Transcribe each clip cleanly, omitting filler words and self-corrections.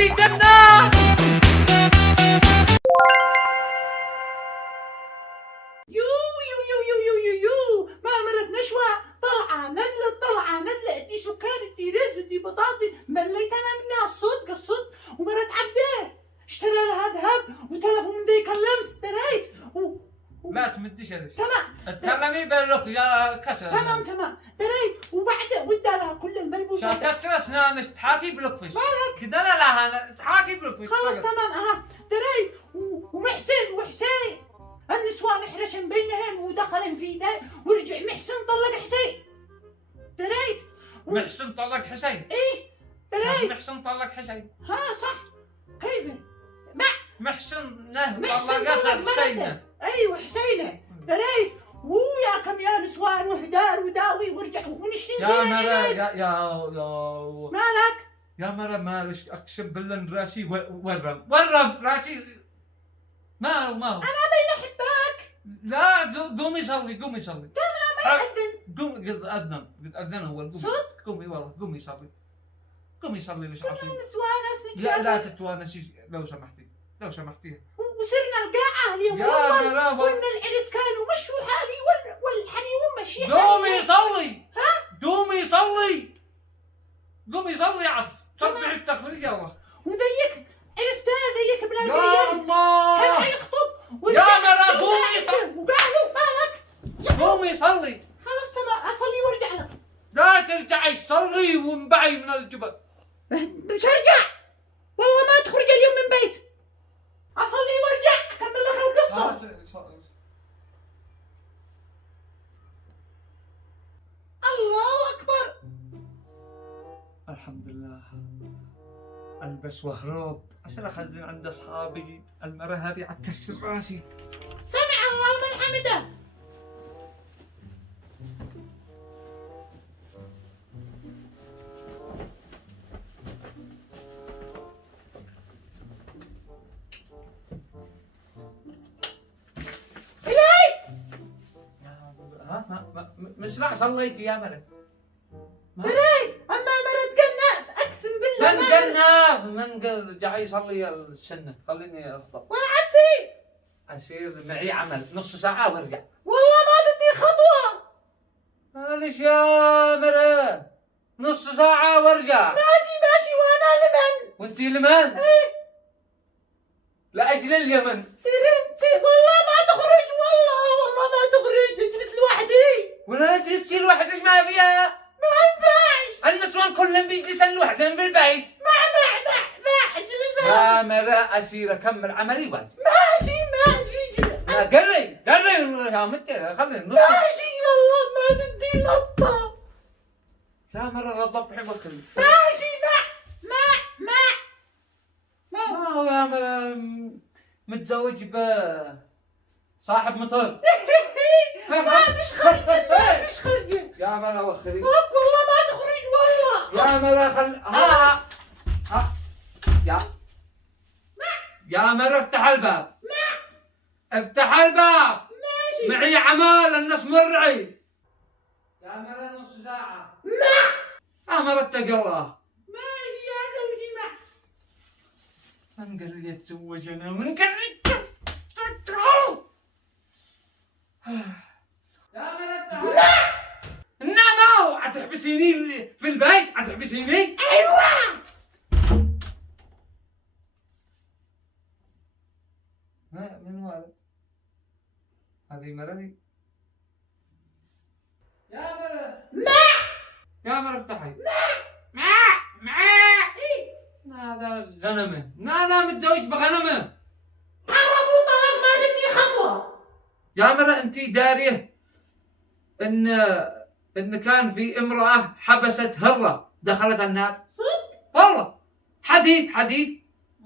فيك الناس. يو يو يو يو يو يو يو ما مرت نشوى طلعة نزلت دي سكر دي رز دي بطاطي مليت انا منها الصدق ومرت عبده اشترى لها ذهب وتلفون دي كلم اشتريت ما تمدش هذا الشيء. تمام تكلمي بلوك يا كسر. تمام دريت وبعد ودى لها كل الملبوسات. كسر اسنانك تحاكي بلوك فيش. مالك؟ كده لا انا تحاكي بلوك فيش. خلص تمام دريت ومحسن وحسين النسوان حرشن بينهن ودخلن في ده ورجع محسن طلق حسين دريت. محسن طلق حسين. ايه دريت. محسن طلق حسين. ها صح كيف؟ محسن طلق حسين. ايوه حسينه دريت. ويا كم يا نسوان وهدار وداوي ورجع ونشتي يا زين مرة العرس. يا مالك؟ يا مرة مالش اقسم بالله راسي ورم راسي ما هو انا بين احبك. لا قومي صلي ما يأذن. قد أذن أول صدق؟ قومي والله قومي صلي ليش كنا عصير. نتوانس لا تتوانسي لو سمحتي وصرنا القاعة اليوم يا والله مرابا. وإن العرس كانوا مشوا حالي والحريم مشي قومي صلي. قومي صلي عصر صبحي التقليد يلا. وذيك عرفتها ذيك ابن يا القيم الله كان حيخطب يا مرا قومي وقالوا مالك؟ قومي صلي. خلاص تمام اصلي وارجع لك. لا ترجعي صلي وانبعي من الجبل. مش هرجع والله ما تخرج اليوم من بيت. اصلي وارجع اكمل لك القصه. الله اكبر. الحمد لله. البس وهرب عشان اخزن عند اصحابي. المرة هذه عتكسر راسي. سمع الله من حمده. مسرع صليتي يا مرة. دريت اما مرت قناف اقسم بالله من قلنا من قال رجعي صلي السنة خليني اخطب. وين عتسي؟ اصير معي عمل نص ساعة وارجع. والله ما تدي خطوه. معلش يا مرة نص ساعة وارجع. ماشي وانا لمن؟ وانتي لمن؟ لأجل اليمن. والله ما تخرج والله ما تخرج اجلس لوحدي. ولا تجلسي لوحدك ما فيها. ما ينفعش. النسوان كلهم بيجلسن لوحدهم بالبيت. ما اجلس. يا مرة أسير أكمل عملي واجي. ماشي قري يا متى خلينا نص. ماشي والله ما تدي نطة. يا مرة غضب حبك. ماشي ما هو يا مرة متزوج صاحب مطر. ما فيش خرجة. يا مرة وخري. والله ما تخرج والله. يا مرة يا مرة افتح الباب. افتح الباب. ماشي. معي عمال الناس مرعي. يا مرة نص ساعة. مرة اتق الله. ماشي يا زوجي من قال لي اتزوج انا من قال لي يا مرة لا عتحبسيني في البيت عتحبسيني. ايوه. من هو هذه مرضي. يا مرة افتحي. هذا غنمه. لا متزوج بغنمه. حرام وطلاق ما تدي خطوة. يا مرة انت داريه ان كان في امرأة حبست هرة دخلت النار. صدق؟ والله حديث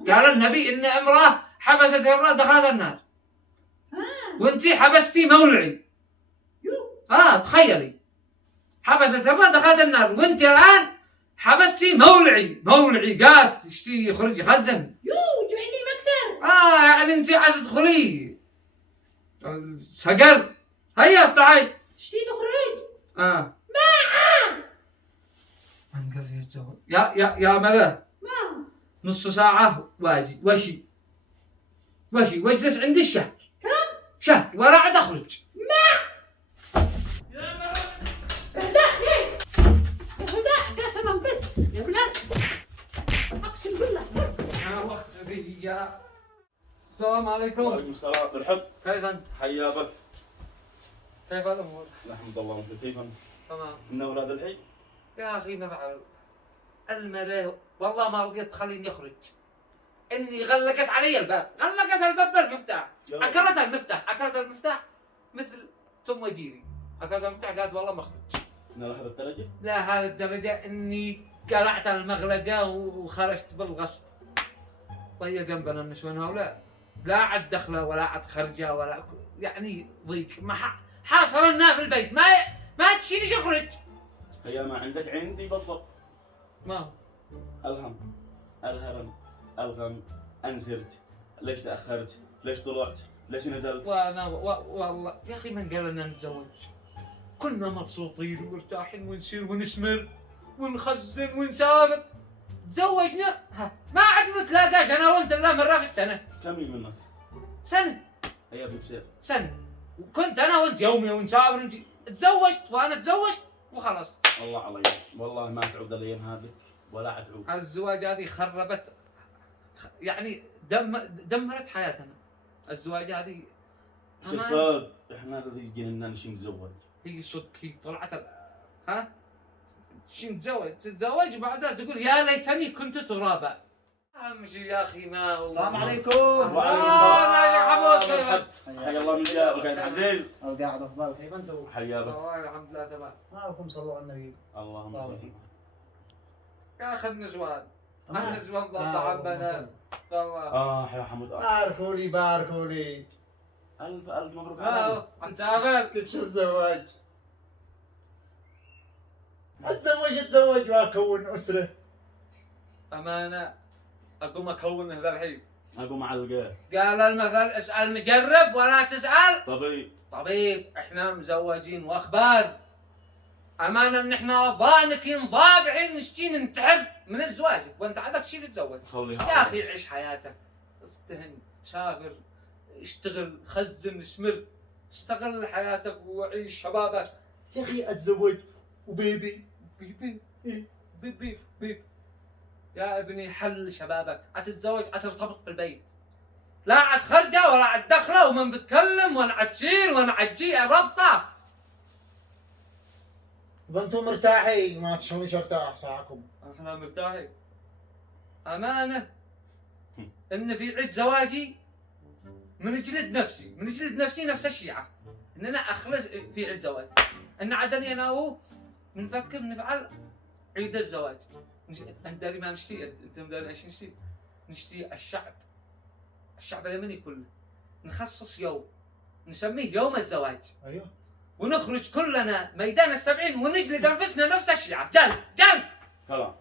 قال النبي ان امرأة حبست هرة دخلت النار. وانتي حبستي مولعي. تخيلي حبست هرة دخلت النار وانتي الان حبستي مولعي قالت اشتي يخرج يخزن. جعلني مكسر. يعني انتي عاد تدخلي سقر. هيا تعالي. تشتي تخرج؟ ما من قال لي يتزوج. يا مرة نص ساعة واجي وشي واجلس عند الشهر. كم؟ شهر ولا عاد اخرج. اهداء قسما بالله يا بلاد، اقسم بالله. وقت يا السلام عليكم. وعليكم السلام. مرحب. كيف انت؟ حيا بك. كيف الامور؟ الحمد لله. وانت كيف انت؟ تمام. من اولاد الحي؟ يا اخي ما فعل المراه والله ما رضيت تخليني اخرج. اني غلقت علي الباب، غلقت الباب بالمفتاح، اكلت المفتاح مثل ثم جيري، اكلت المفتاح قالت والله ما اخرج. من هذا الدرجه؟ لا هذه الدرجة اني قلعت المغلقة وخرجت بالغصب. وهي جنبنا النسوان هؤلاء لا عاد دخله ولا عاد خرجه ولا يعني ضيق، ما حاصرنا في البيت، ما تشيلش اخرج. هي ما عندك عندي بالضبط. ما هو الهم، الهرم، الغم، انزلت، ليش تاخرت؟ ليش طلعت؟ ليش نزلت؟ وانا والله يا اخي من قال لنا نتزوج؟ كنا مبسوطين ومرتاحين ونسير ونسمر ونخزن ونسافر. تزوجنا ما عاد نتلاقاش انا وانت الا مره في السنه. كم منك؟ سنه. هي بتصير سنه. وكنت انا وانت يومي ونسافر ونجي. تزوجت وانا تزوجت وخلاص. الله علي، والله ما تعود الايام هذه ولا عتعود. الزواج هذه خربت يعني دمرت حياتنا. الزواج هذه شو صاد؟ احنا الذي جينا نشي نتزوج. هي صدق هي طلعت ها شي تتزوج وبعدها تقول يا ليتني كنت ترابا. اهم شيء يا اخي ما هو. السلام عليكم. وعليكم يا حمود السلام. حيا الله من جاء وكان عزيز. القاعد افضل، كيف انتم؟ حيا بك. الحمد لله تمام. ما لكم صلوا على النبي. اللهم صل. يا اخي النسوان النسوان ضد عمنا والله. يا حمود. باركوا لي. الف الف مبروك اه مسافر. كنتش اتزوج. اتزوج واكون اسره. امانه اقوم اكون هذا الحين. اقوم علقه. قال المثل اسال مجرب ولا تسال طبيب. احنا مزوجين واخبار. امانه ان احنا ضانكين ضابعين نشتي ننتحر من الزواج وانت عندك شيء تتزوج. يا اخي عيش حياتك، افتهن، سافر، اشتغل، خزن، اسمر، استغل حياتك وعيش شبابك. يا اخي اتزوج وبيبي. بيبي يا ابني حل شبابك، اتتزوج اترتبط بالبيت، لا عاد خرجه ولا عاد دخله ومن بتكلم ولا عاد تشيل ولا عاد تجي ربطه. وانتم مرتاحين ما تشوفونيش ارتاح ساعكم. احنا مرتاحين. امانه ان في عيد زواجي من جلد نفسي نفس الشيعه ان انا اخلص في عيد زواج، ان عدني انا وهو بنفكر نفعل عيد الزواج. انت داري ما نشتي، انت داري ايش نشتي؟ نشتي الشعب اليمني كله نخصص يوم نسميه يوم الزواج. ايوه. ونخرج كلنا ميدان السبعين ونجلد انفسنا نفس الشيعة جلد. كلام.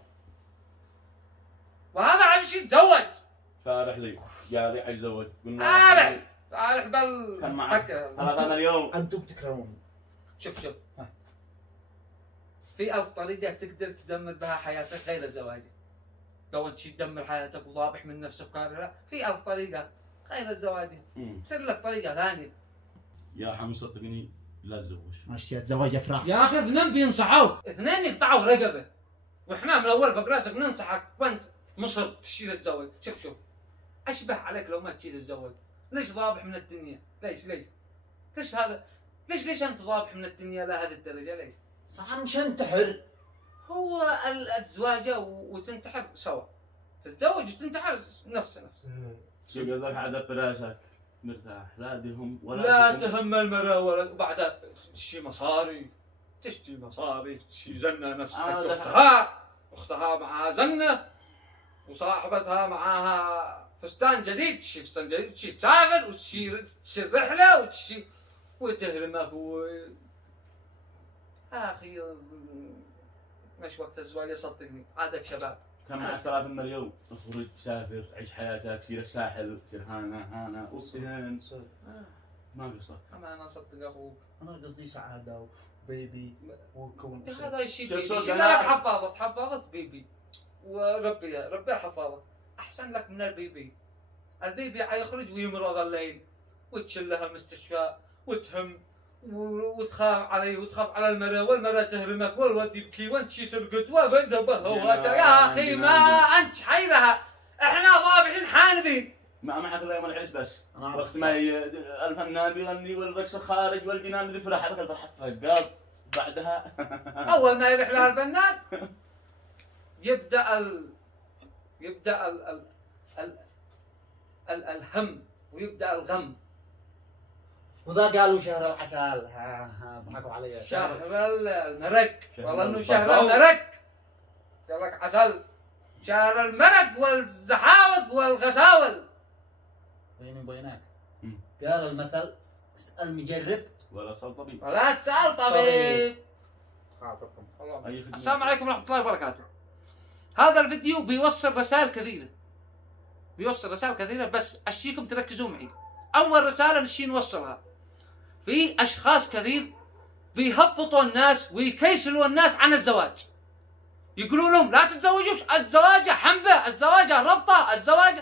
وهذا عاد شيء تزوج. فارح لي جاري حيتزوج. فارح بل كان معك 3 مليون. انتم تكرهون. شوف في 1000 طريقة تقدر تدمر بها حياتك غير الزواج. لو انت تدمر حياتك وضابح من نفسك لا، في 1000 طريقة غير الزواج. بصير لك طريقة ثانية. يا حمد صدقني لا تزوج. ماشي اتزوج افراح. يا اخي اثنين بينصحوك، اثنين يقطعوا رقبة، واحنا من اول فوق راسك ننصحك وانت مصر تشيل تتزوج. شوف اشبه عليك لو ما تشيل تتزوج. ليش ضابح من الدنيا؟ ليش هذا؟ ليش انت ضابح من الدنيا لهذه الدرجة؟ ليش؟ صح مش انتحر. هو الزواج وتنتحر سوا، تتزوج وتنتحر نفس. شو قصدك على براسك مرتاح لا دهم ولا لا تهم المرأة ولا بعدها تشتي مصاري تشتي زنة نفسك. اختها معها زنة وصاحبتها معها فستان جديد، تشتي فستان جديد، تشتي تسافر وتشتي رحلة وتشتي وتهرمك اخي مش وقت الزواج صدقني عادك شباب. كم معك 3 مليون. اخرج سافر عيش حياتك سير الساحل سير هانا وابتهان. ما قصدك. انا اصدق اخوك. انا قصدي سعاده وبيبي ونكون هذا الشيء لك حفاظة بيبي وربي الحفاظة. احسن لك من البيبي. البيبي حيخرج ويمرض الليل وتشلها المستشفى وتهم وتخاف عليه وتخاف على المرأة، والمرأة تهرمك والولد يبكي وانت شي ترقد يا اخي ما انت حيرها. احنا ضابحين حانبين. ما معك الا يوم العرس بس. أنا وقت ما الفنان بيغني والرقص خارج والجنان بيفرح هذاك الفرحة فقاط. بعدها اول ما يروح لها الفنان يبدا الهم ويبدا الغم. وذا قالوا شهر العسل. ها ضحكوا علي. شهر المرق. شهر والله انه البصل. شهر المرق. قال لك عسل. شهر المرق والزحاوق والغساول. بيني وبينك قال المثل اسأل مجرب ولا صار طبيب. ولا تسأل طبيب. خاطركم. أي خدمة. السلام عليكم ورحمة الله وبركاته. هذا الفيديو بيوصل رسائل كثيرة. بس أشيكم تركزوا معي. أول رسالة نشي نوصلها. في أشخاص كثير بيهبطوا الناس ويكيسلوا الناس عن الزواج. يقولوا لهم لا تتزوجوش، الزواج حنبة، الزواج ربطة، الزواج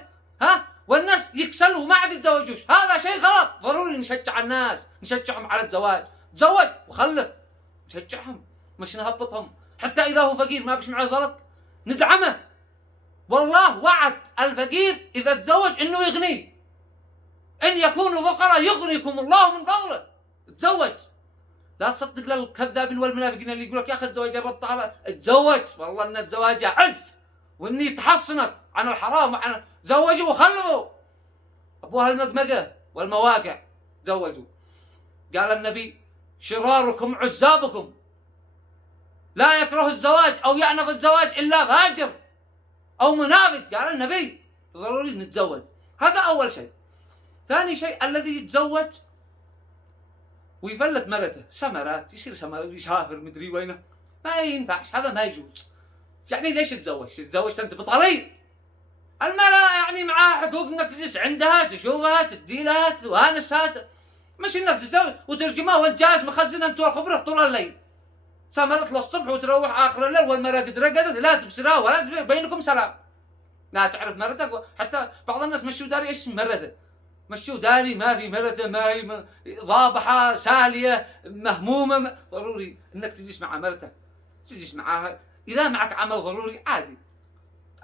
والناس يكسلوا وما عاد يتزوجوش. هذا شيء غلط. ضروري نشجع الناس، نشجعهم على الزواج. تزوج وخلف، نشجعهم مش نهبطهم. حتى إذا هو فقير ما بش معه زلط ندعمه. والله وعد الفقير إذا تزوج إنه يغنيه. إن يكونوا فقراء يغنيكم الله من فضله. تزوج. لا تصدق للكذابين والمنافقين اللي يقول لك يا أخي الزواج الربطة. تزوج. والله إن الزواج عز وإني تحصنك عن الحرام وعن زوجوا وخلفوا. أبوها المقمقة والمواقع زوجوا. قال النبي شراركم عزابكم. لا يكره الزواج أو يعنف الزواج إلا فاجر أو منافق. قال النبي ضروري نتزوج. هذا أول شيء. ثاني شيء الذي يتزوج ويفلت مرته سمرات، يصير سمرات يسافر مدري وينه، ما ينفعش. هذا ما يجوز. يعني ليش تتزوجت أنت بطلي؟ المرأة يعني معها حقوق انك تجلس عندها تشوفها تدي لها توانسها مش انك تتزوج وترجمها وانت جالس مخزن انت والخبره طول الليل. سمرت للصبح وتروح اخر الليل والمرأة قد رقدت لا تبصرها ولا تبصر بينكم سلام. لا تعرف مرتك. حتى بعض الناس مشوا داري ايش مرته. مشوا داري ما في مرته، ما هي ضابحه ساليه مهمومه. ضروري انك تجلس مع مرتك، تجلس معاها. اذا معك عمل ضروري عادي.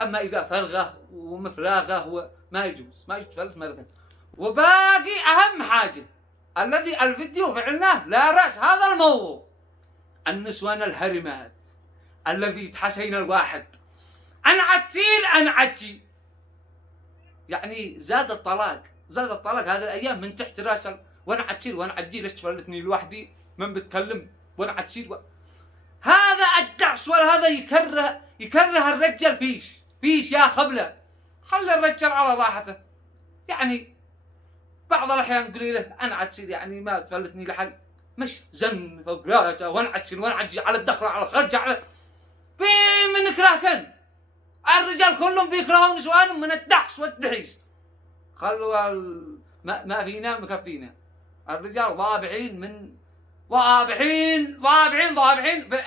اما اذا فرغه ومفراغه ما يجوز تفلت مرتك. وباقي اهم حاجه الذي الفيديو فعلناه لا راس هذا الموضوع. النسوان الهرمات الذي تحسين الواحد انا عتي يعني زاد الطلاق هذه الايام من تحت راس. وانا عتشيل وانا عجي ليش تفلتني لوحدي من بتكلم وانا عتشيل هذا الدعس وهذا يكره الرجال فيش يا خبله. خلي الرجال على راحته. يعني بعض الاحيان تقولي له انا عتشيل يعني ما تفلتني لحل، مش زن فوق راسه وانا عتشيل وانا عجي على الدخله على الخرجه على من نكرهكن. الرجال كلهم بيكرهون نسوانهم من الدحش والدحيش. خلوا ما فينا مكفينا. الرجال ضابحين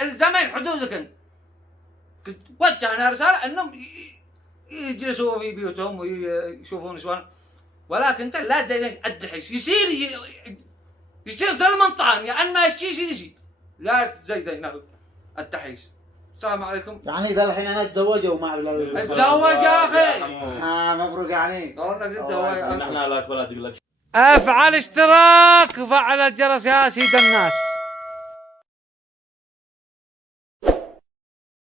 الزمن حدودكن. وجهنا رسالة انهم يجلسوا في بيوتهم ويشوفون نسوان، ولكن انت لا زي الدحيش يصير زي المنطعن يعني ما يشي لا زي الدحيش. السلام عليكم. يعني اذا الحين انا اتزوجوا وما اتزوج يا اخي. مبروك يعني. نحن لك ولا تقول لك. افعل اشتراك وفعل الجرس يا سيد الناس.